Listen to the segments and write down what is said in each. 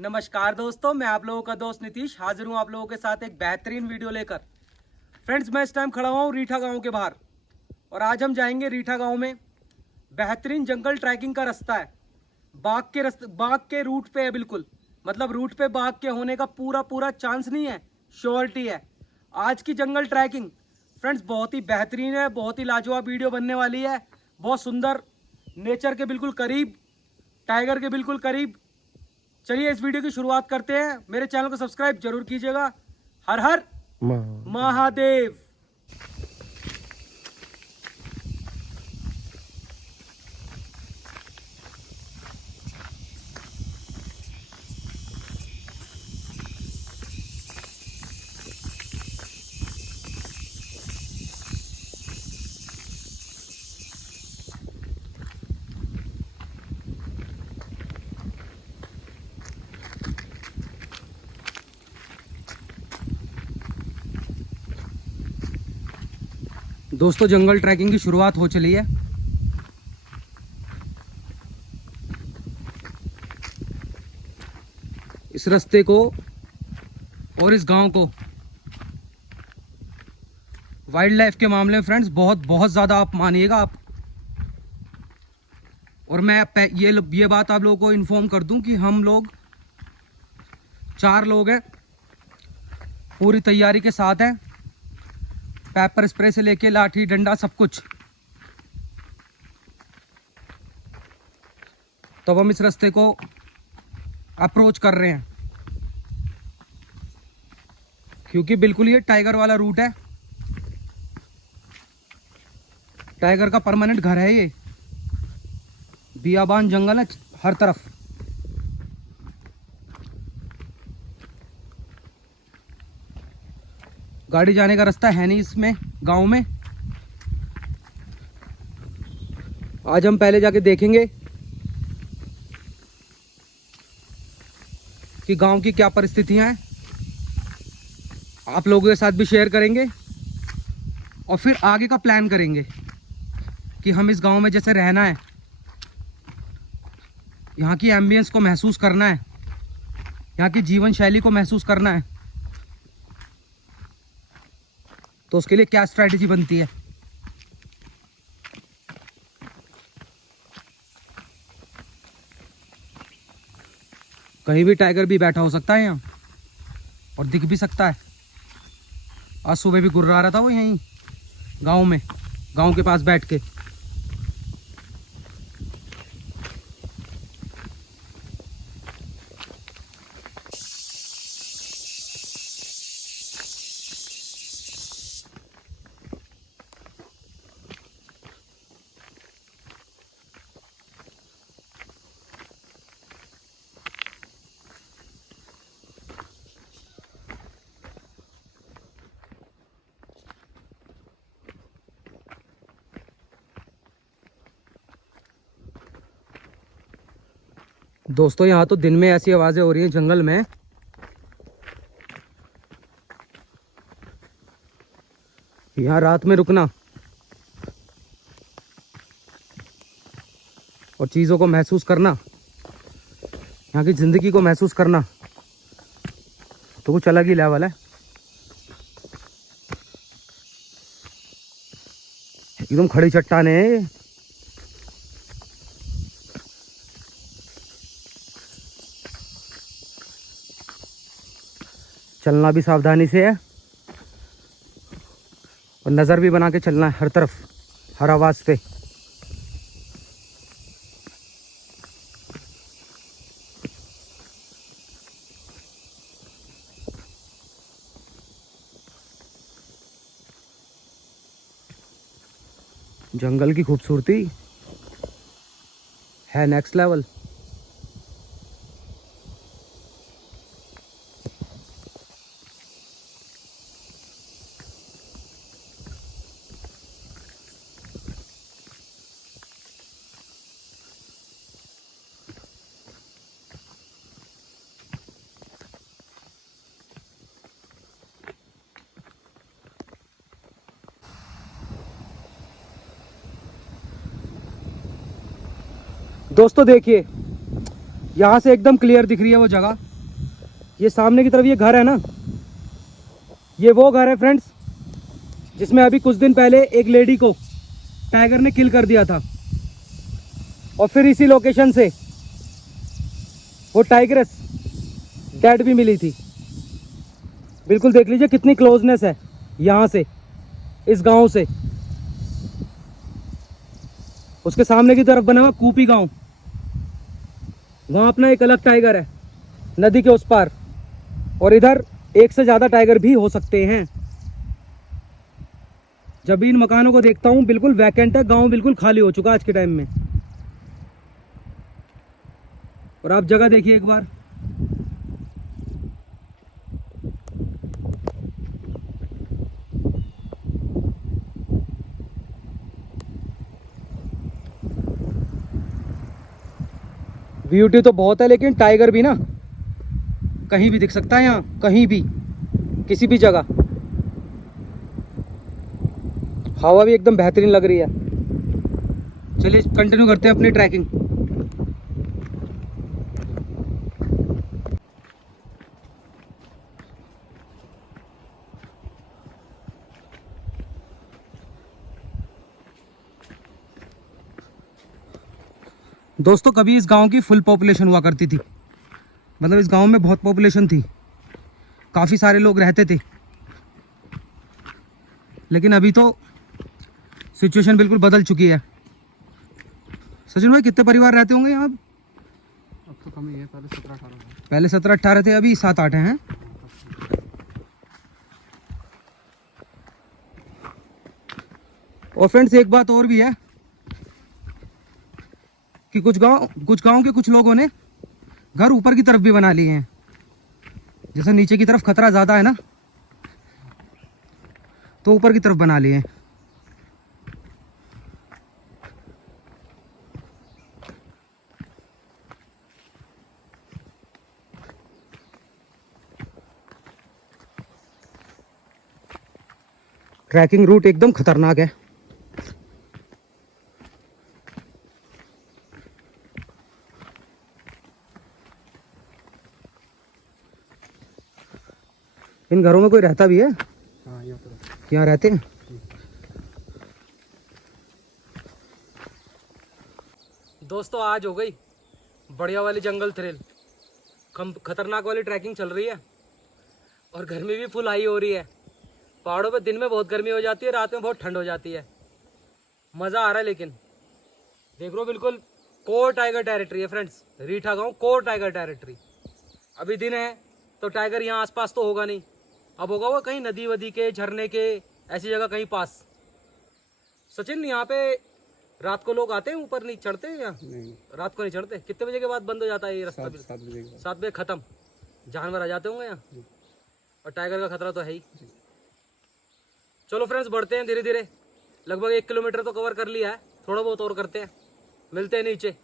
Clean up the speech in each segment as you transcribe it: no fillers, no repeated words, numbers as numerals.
नमस्कार दोस्तों, मैं आप लोगों का दोस्त नीतीश हाजिर हूं आप लोगों के साथ एक बेहतरीन वीडियो लेकर। फ्रेंड्स, मैं इस टाइम खड़ा हुआ हूं रीठा गांव के बाहर और आज हम जाएंगे रीठा गांव में। बेहतरीन जंगल ट्रैकिंग का रास्ता है, बाघ के रूट पे है बिल्कुल। मतलब रूट पे बाघ के होने का पूरा चांस नहीं है, श्योरिटी है। आज की जंगल ट्रैकिंग फ्रेंड्स बहुत ही बेहतरीन है, बहुत ही लाजवाब वीडियो बनने वाली है। बहुत सुंदर, नेचर के बिल्कुल करीब, टाइगर के बिल्कुल करीब। चलिए इस वीडियो की शुरुआत करते हैं। मेरे चैनल को सब्सक्राइब जरूर कीजिएगा। हर हर महादेव। दोस्तों, जंगल ट्रैकिंग की शुरुआत हो चली है। इस रास्ते को और इस गांव को वाइल्ड लाइफ के मामले में फ्रेंड्स बहुत ज़्यादा आप मानिएगा आप। और मैं ये बात आप लोगों को इन्फॉर्म कर दूं कि हम लोग 4 लोग हैं, पूरी तैयारी के साथ हैं। पेपर स्प्रे से लेके लाठी डंडा सब कुछ। तो हम इस रास्ते को अप्रोच कर रहे हैं क्योंकि बिल्कुल ये टाइगर वाला रूट है। टाइगर का परमानेंट घर है ये। बियाबान जंगल है हर तरफ। गाड़ी जाने का रास्ता है नहीं इसमें गांव में। आज हम पहले जाके देखेंगे कि गांव की क्या परिस्थितियां हैं, आप लोगों के साथ भी शेयर करेंगे और फिर आगे का प्लान करेंगे कि हम इस गांव में जैसे रहना है, यहाँ की एम्बियंस को महसूस करना है, यहाँ की जीवन शैली को महसूस करना है, तो उसके लिए क्या स्ट्रैटेजी बनती है। कहीं भी टाइगर भी बैठा हो सकता है यहाँ और दिख भी सकता है। आज सुबह भी गुर्रा रहा था वो यहीं गांव में, गांव के पास बैठ के। दोस्तों, यहाँ तो दिन में ऐसी आवाजें हो रही हैं जंगल में, यहाँ रात में रुकना और चीज़ों को महसूस करना, यहाँ की ज़िंदगी को महसूस करना तो कुछ अलग ही लेवल है। एकदम खड़ी चट्टाने हैं। चलना भी सावधानी से है और नज़र भी बना के चलना है हर तरफ, हर आवाज़ पे। जंगल की खूबसूरती है नेक्स्ट लेवल। दोस्तों देखिए, यहाँ से एकदम क्लियर दिख रही है वो जगह। ये सामने की तरफ ये घर है ना, ये वो घर है फ्रेंड्स जिसमें अभी कुछ दिन पहले एक लेडी को टाइगर ने किल कर दिया था। और फिर इसी लोकेशन से वो टाइगरस डेड भी मिली थी। बिल्कुल देख लीजिए कितनी क्लोजनेस है यहाँ से, इस गांव से। उसके सामने की तरफ बना हुआ कूपी गांव, वहाँ अपना एक अलग टाइगर है नदी के उस पार, और इधर एक से ज़्यादा टाइगर भी हो सकते हैं। जब भी इन मकानों को देखता हूँ बिल्कुल वैकेंट है, गांव बिल्कुल खाली हो चुका आज के टाइम में। और आप जगह देखिए एक बार, ब्यूटी तो बहुत है, लेकिन टाइगर भी ना कहीं भी दिख सकता है यहाँ, कहीं भी, किसी भी जगह। हवा भी एकदम बेहतरीन लग रही है। चलिए कंटिन्यू करते हैं अपनी ट्रैकिंग। दोस्तों कभी इस गांव की फुल पॉपुलेशन हुआ करती थी, मतलब इस गांव में बहुत पॉपुलेशन थी, काफ़ी सारे लोग रहते थे। लेकिन अभी तो सिचुएशन बिल्कुल बदल चुकी है। सचिन भाई कितने परिवार रहते होंगे यहाँ? अब तो कम ही है, पहले 17-18 थे, अभी 7-8 हैं। और फ्रेंड्स एक बात और भी है कि कुछ गांव के कुछ लोगों ने घर ऊपर की तरफ भी बना लिए हैं। जैसे नीचे की तरफ खतरा ज़्यादा है ना, तो ऊपर की तरफ बना लिए हैं। ट्रैकिंग रूट एकदम खतरनाक है। इन घरों में कोई रहता भी है? हाँ, यहाँ रहते हैं। दोस्तों आज हो गई बढ़िया वाली जंगल थ्रिल, खतरनाक वाली ट्रैकिंग चल रही है, और गर्मी भी फुल हाई हो रही है। पहाड़ों पे दिन में बहुत गर्मी हो जाती है, रात में बहुत ठंड हो जाती है। मज़ा आ रहा है, लेकिन देख लो बिल्कुल कोर टाइगर टेरिटरी है फ्रेंड्स, रीठा गांव कोर टाइगर टेरिटरी। अभी दिन है तो टाइगर यहाँ आसपास तो होगा नहीं, अब होगा वो कहीं नदी वदी के, झरने के, ऐसी जगह कहीं पास। सचिन यहाँ पे रात को लोग आते हैं, ऊपर नहीं चढ़ते हैं यहाँ? नहीं, रात को नहीं चढ़ते। कितने बजे के बाद बंद हो जाता है ये रास्ता? 7 बजे खत्म। जानवर आ जाते होंगे यहाँ, और टाइगर का खतरा तो है ही। चलो फ्रेंड्स बढ़ते हैं धीरे धीरे, लगभग 1 किलोमीटर तो कवर कर लिया है, थोड़ा बहुत और करते हैं, मिलते हैं नीचे।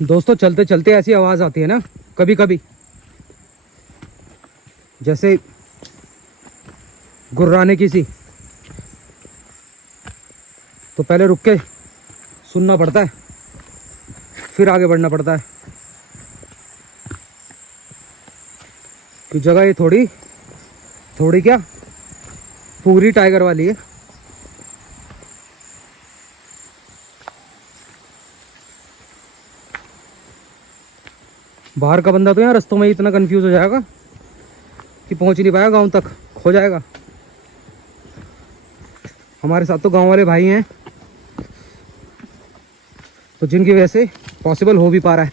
दोस्तों चलते चलते ऐसी आवाज़ आती है ना कभी कभी, जैसे गुर्राने की सी, तो पहले रुक के सुनना पड़ता है, फिर आगे बढ़ना पड़ता है। कि जगह ये थोड़ी क्या पूरी टाइगर वाली है। बाहर का बंदा तो यहाँ रास्तों में ही इतना कंफ्यूज हो जाएगा कि पहुंच ही नहीं पाएगा गांव तक, खो जाएगा। हमारे साथ तो गांव वाले भाई हैं, तो जिनकी वजह से पॉसिबल हो भी पा रहा है।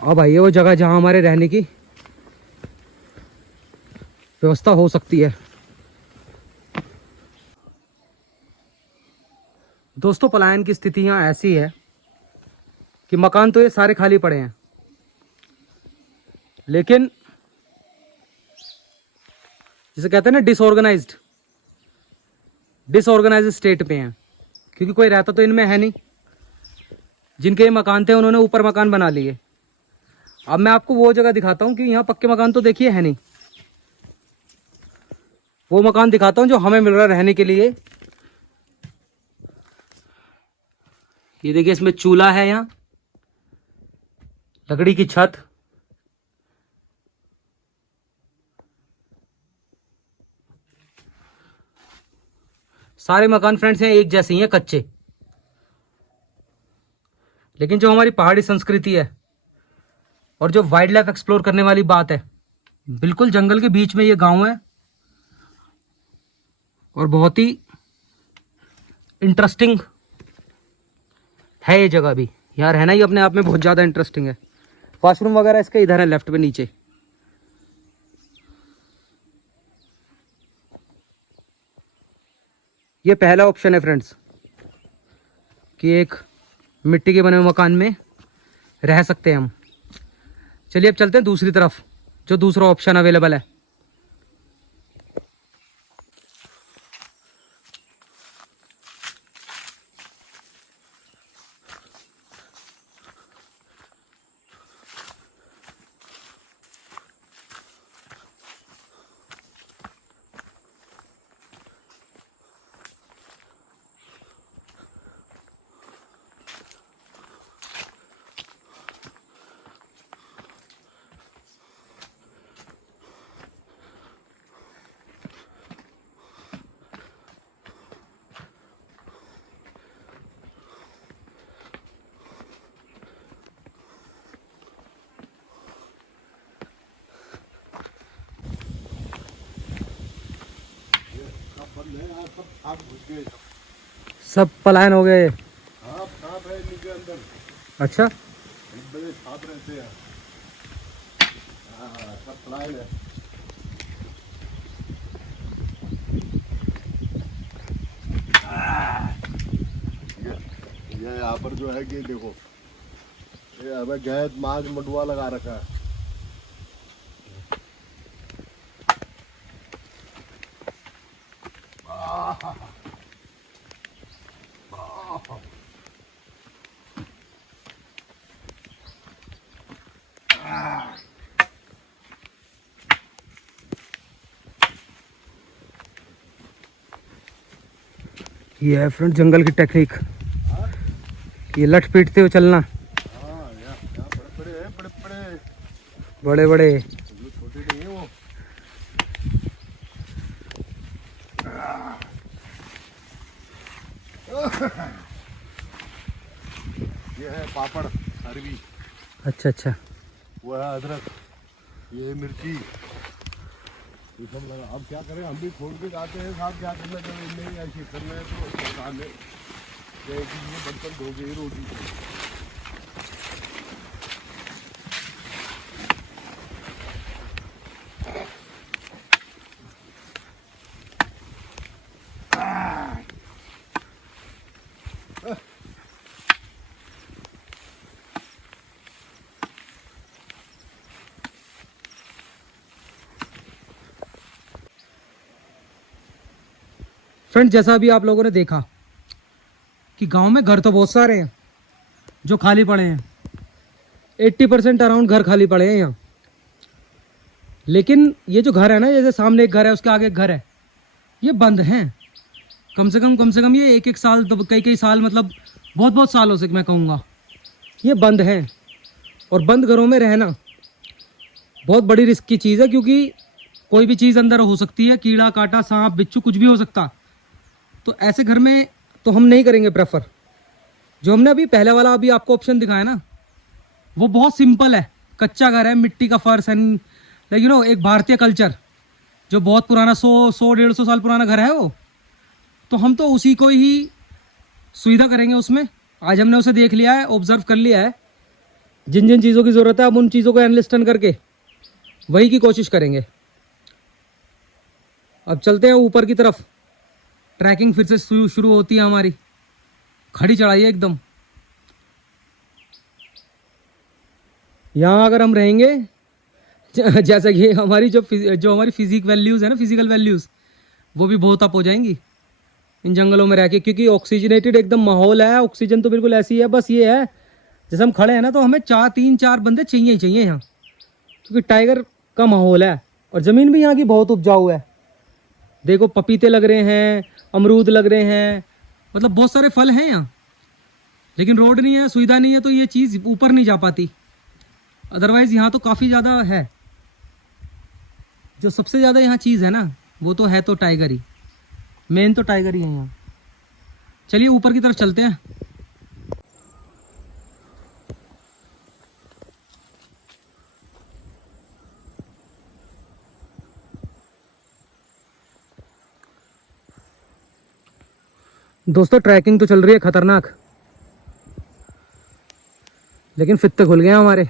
अब भाई ये वो जगह जहां हमारे रहने की व्यवस्था हो सकती है। दोस्तों पलायन की स्थिति यहाँ ऐसी है कि मकान तो ये सारे खाली पड़े हैं, लेकिन जिसे कहते हैं ना डिसऑर्गेनाइज्ड स्टेट पे हैं, क्योंकि कोई रहता तो इनमें है नहीं, जिनके ये मकान थे उन्होंने ऊपर मकान बना लिए। अब मैं आपको वो जगह दिखाता हूँ कि यहाँ पक्के मकान तो देखिए है नहीं, वो मकान दिखाता हूँ जो हमें मिल रहा है रहने के लिए। ये देखिए इसमें चूल्हा है, यहाँ लकड़ी की छत, सारे मकान फ्रेंड्स हैं एक जैसे ही हैं, कच्चे। लेकिन जो हमारी पहाड़ी संस्कृति है और जो वाइल्ड लाइफ एक्सप्लोर करने वाली बात है, बिल्कुल जंगल के बीच में ये गांव है और बहुत ही इंटरेस्टिंग है ये जगह भी। यहाँ रहना ही अपने आप में बहुत ज़्यादा इंटरेस्टिंग है। वॉशरूम वगैरह इसके इधर है लेफ्ट पे नीचे। ये पहला ऑप्शन है फ्रेंड्स कि एक मिट्टी के बने हुए मकान में रह सकते हैं हम। चलिए अब चलते हैं दूसरी तरफ, जो दूसरा ऑप्शन अवेलेबल है। सब पलायन हो गए। अच्छा, साथ रहते हैं। सब पलायन है। ये यहाँ पर जो है कि देखो, ये हमें गैस माज मंडुआ लगा रखा है। ये है फ्रेंड जंगल की टेक्निक, ये लट पीटते हुए चलना। यहाँ बड़े बड़े हैं, बड़े बड़े जो छोटे नहीं है वो। ये है पापड़ अरबी। अच्छा अच्छा, वो है अदरक, ये है मिर्ची, ये सब लगा। अब क्या करें, हम भी छोड़ के जाते हैं साहब, क्या करना चाहिए, नहीं ऐसे करना है तो सरकार ने ये बर्तन धो गई रोटी को। फ्रेंड जैसा अभी आप लोगों ने देखा कि गांव में घर तो बहुत सारे हैं जो खाली पड़े हैं, 80% अराउंड घर खाली पड़े हैं यहाँ। लेकिन ये जो घर है ना, जैसे सामने एक घर है, उसके आगे एक घर है, ये बंद हैं। कम से कम ये एक साल, तो कई साल, मतलब बहुत बहुत सालों से मैं कहूँगा ये बंद हैं। और बंद घरों में रहना बहुत बड़ी रिस्क की चीज़ है, क्योंकि कोई भी चीज़ अंदर हो सकती है, कीड़ा काटा, सांप बिच्छू कुछ भी हो सकता। तो ऐसे घर में तो हम नहीं करेंगे प्रेफर। जो हमने अभी पहले वाला अभी आपको ऑप्शन दिखाया ना, वो बहुत सिंपल है, कच्चा घर है, मिट्टी का फर्श एंड लाइक एक भारतीय कल्चर जो बहुत पुराना 100-150 साल पुराना घर है वो। तो हम तो उसी को ही सुविधा करेंगे उसमें। आज हमने उसे देख लिया है, ऑब्जर्व कर लिया है, जिन जिन चीज़ों की ज़रूरत है अब उन चीज़ों को एनालिस्ट करके वही की कोशिश करेंगे। अब चलते हैं ऊपर की तरफ। ट्रैकिंग फिर से शुरू होती है हमारी, खड़ी चढ़ाई है एकदम। यहाँ अगर हम रहेंगे जैसा कि हमारी जो हमारी फिजिक वैल्यूज़ है ना, फिजिकल वैल्यूज़, वो भी बहुत अप हो जाएंगी इन जंगलों में रह के, क्योंकि ऑक्सीजनेटेड एकदम माहौल है। ऑक्सीजन तो बिल्कुल ऐसी है, बस ये है जैसे हम खड़े हैं ना तो हमें 3-4 बंदे चाहिए ही चाहिए यहाँ, क्योंकि टाइगर का माहौल है और ज़मीन भी यहाँ की बहुत उपजाऊ है। देखो पपीते लग रहे हैं, अमरूद लग रहे हैं, मतलब बहुत सारे फल हैं यहाँ, लेकिन रोड नहीं है, सुविधा नहीं है, तो ये चीज़ ऊपर नहीं जा पाती। अदरवाइज़ यहाँ तो काफ़ी ज़्यादा है। जो सबसे ज़्यादा यहाँ चीज़ है ना वो तो है तो टाइगर ही, मेन तो टाइगर ही है यहाँ। चलिए ऊपर की तरफ चलते हैं। दोस्तों ट्रैकिंग तो चल रही है खतरनाक, लेकिन फित्ते खुल गए हैं हमारे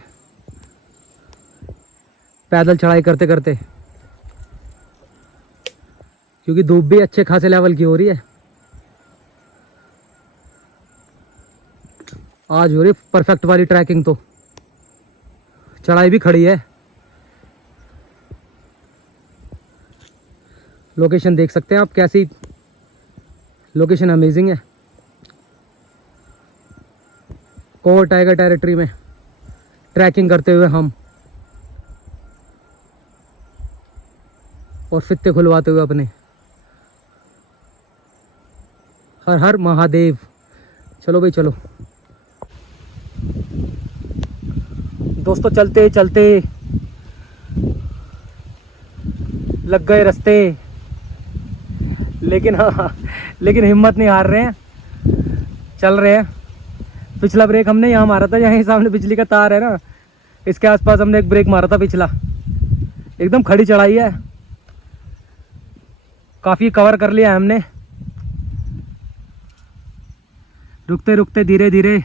पैदल चढ़ाई करते करते, क्योंकि धूप भी अच्छे खासे लेवल की हो रही है। आज हो रही परफेक्ट वाली ट्रैकिंग, तो चढ़ाई भी खड़ी है। लोकेशन देख सकते हैं आप, कैसी लोकेशन अमेजिंग है। कोर टाइगर टेरिटरी में ट्रैकिंग करते हुए हम, और फित्ते खुलवाते हुए अपने। हर हर महादेव। चलो भाई चलो दोस्तों, चलते चलते लग गए रास्ते, लेकिन हाँ, लेकिन हिम्मत नहीं हार रहे हैं, चल रहे हैं। पिछला ब्रेक हमने यहाँ मारा था, यहाँ सामने बिजली का तार है ना, इसके आसपास हमने एक ब्रेक मारा था पिछला। एकदम खड़ी चढ़ाई है, काफ़ी कवर कर लिया है हमने। रुकते रुकते धीरे धीरे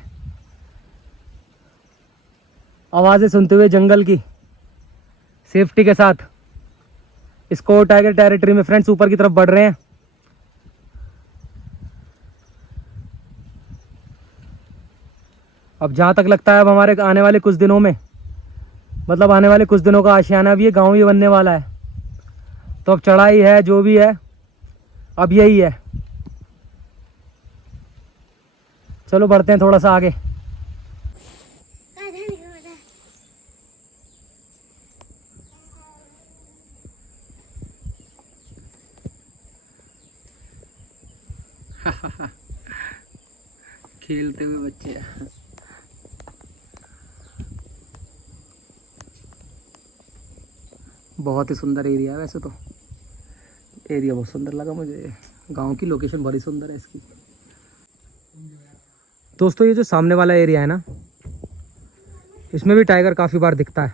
आवाज़ें सुनते हुए जंगल की सेफ्टी के साथ स्कोर टाइगर टेरिटरी में फ्रेंड्स ऊपर की तरफ बढ़ रहे हैं। अब जहाँ तक लगता है अब हमारे आने वाले कुछ दिनों में, मतलब आने वाले कुछ दिनों का आशियाना भी, ये गाँव भी बनने वाला है। तो अब चढ़ाई है जो भी है, अब यही है। चलो बढ़ते हैं थोड़ा सा आगे। खेलते हुए बच्चे। बहुत ही सुंदर एरिया है वैसे तो, एरिया बहुत सुंदर लगा मुझे। गांव की लोकेशन बड़ी सुंदर है इसकी। दोस्तों ये जो सामने वाला एरिया है ना, इसमें भी टाइगर काफ़ी बार दिखता है।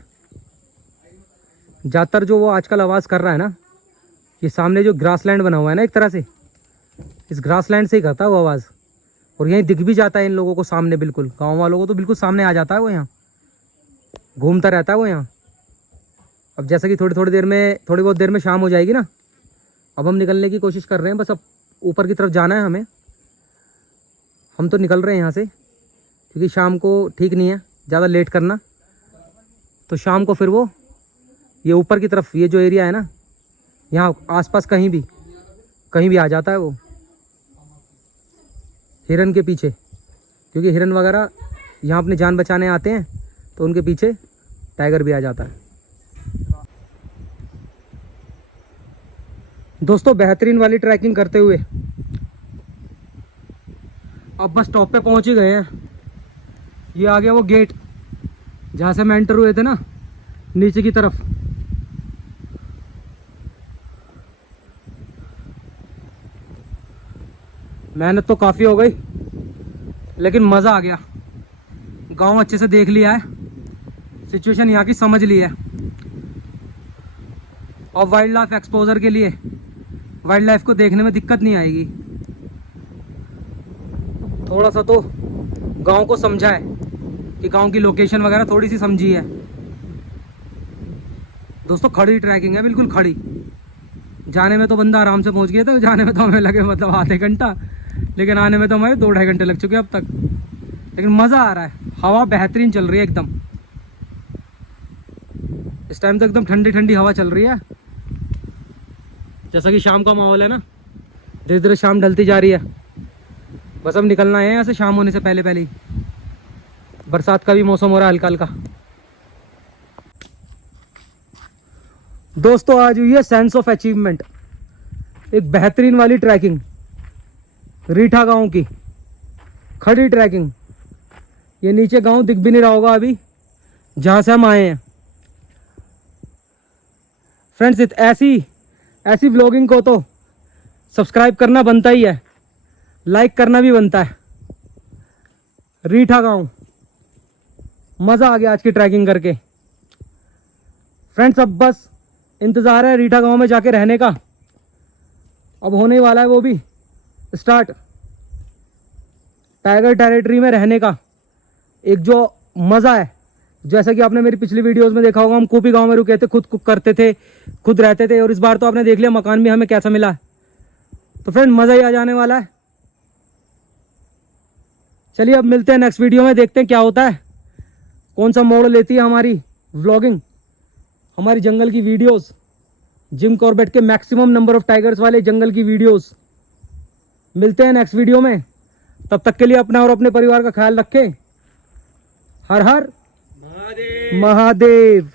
ज़्यादातर जो वो आजकल आवाज़ कर रहा है ना, ये सामने जो ग्रासलैंड बना हुआ है ना एक तरह से, इस ग्रासलैंड से ही करता है वो आवाज़। और यहीं दिख भी जाता है इन लोगों को सामने, बिल्कुल गांव वालों को तो बिल्कुल सामने आ जाता है वो, यहाँ घूमता रहता है वो यहाँ। अब जैसा कि थोड़ी बहुत देर में शाम हो जाएगी ना, अब हम निकलने की कोशिश कर रहे हैं। बस अब ऊपर की तरफ जाना है हमें। हम तो निकल रहे हैं यहाँ से, क्योंकि शाम को ठीक नहीं है ज़्यादा लेट करना। तो शाम को फिर वो ये ऊपर की तरफ, ये जो एरिया है ना, यहाँ आसपास कहीं भी आ जाता है वो हिरन के पीछे, क्योंकि हिरन वगैरह यहाँ अपनी जान बचाने आते हैं, तो उनके पीछे टाइगर भी आ जाता है। दोस्तों बेहतरीन वाली ट्रैकिंग करते हुए अब बस टॉप पे पहुंच ही गए हैं। ये आ गया वो गेट जहाँ से हम एंटर हुए थे ना, नीचे की तरफ। मेहनत तो काफ़ी हो गई, लेकिन मज़ा आ गया। गांव अच्छे से देख लिया है, सिचुएशन यहाँ की समझ ली है। और वाइल्ड लाइफ एक्सपोजर के लिए वाइल्ड लाइफ को देखने में दिक्कत नहीं आएगी। थोड़ा सा तो गांव को समझा है कि गांव की लोकेशन वगैरह थोड़ी सी समझी है। दोस्तों खड़ी ट्रैकिंग है, बिल्कुल खड़ी। जाने में तो बंदा आराम से पहुंच गया था, जाने में तो हमें लगे मतलब आधे घंटा, लेकिन आने में तो हमारे 2-2.5 घंटे लग चुके अब तक। लेकिन मज़ा आ रहा है, हवा बेहतरीन चल रही है एकदम। इस टाइम तो एकदम ठंडी ठंडी हवा चल रही है। जैसा कि शाम का माहौल है ना, धीरे धीरे शाम ढलती जा रही है। बस अब निकलना है यहाँ से शाम होने से पहले पहले ही। बरसात का भी मौसम हो रहा है हल्का हल्का। दोस्तों आज हुई है सेंस ऑफ अचीवमेंट, एक बेहतरीन वाली ट्रैकिंग रीठा गांव की, खड़ी ट्रैकिंग। ये नीचे गांव दिख भी नहीं रहा होगा अभी जहां से हम आए हैं। फ्रेंड्स ऐसी व्लॉगिंग को तो सब्सक्राइब करना बनता ही है, लाइक करना भी बनता है। रीठा गांव, मज़ा आ गया आज की ट्रैकिंग करके। फ्रेंड्स अब बस इंतज़ार है रीठा गांव में जाके रहने का। अब होने वाला है वो भी स्टार्ट, टाइगर टेरिटरी में रहने का। एक जो मज़ा है, जैसा कि आपने मेरी पिछली वीडियोस में देखा होगा, हम कूपी गांव में रुके थे, खुद कुक करते थे, खुद रहते थे, और इस बार तो आपने देख लिया मकान भी हमें कैसा मिला। तो फ्रेंड मज़ा ही आ जाने वाला है। चलिए अब मिलते हैं नेक्स्ट वीडियो में, देखते हैं क्या होता है, कौन सा मोड़ लेती है हमारी व्लॉगिंग, हमारी जंगल की वीडियोस, जिम कॉर्बेट के मैक्सिमम नंबर ऑफ टाइगर्स वाले जंगल की वीडियोस। मिलते हैं नेक्स्ट वीडियो में, तब तक के लिए अपना और अपने परिवार का ख्याल रखें। हर हर महादेव।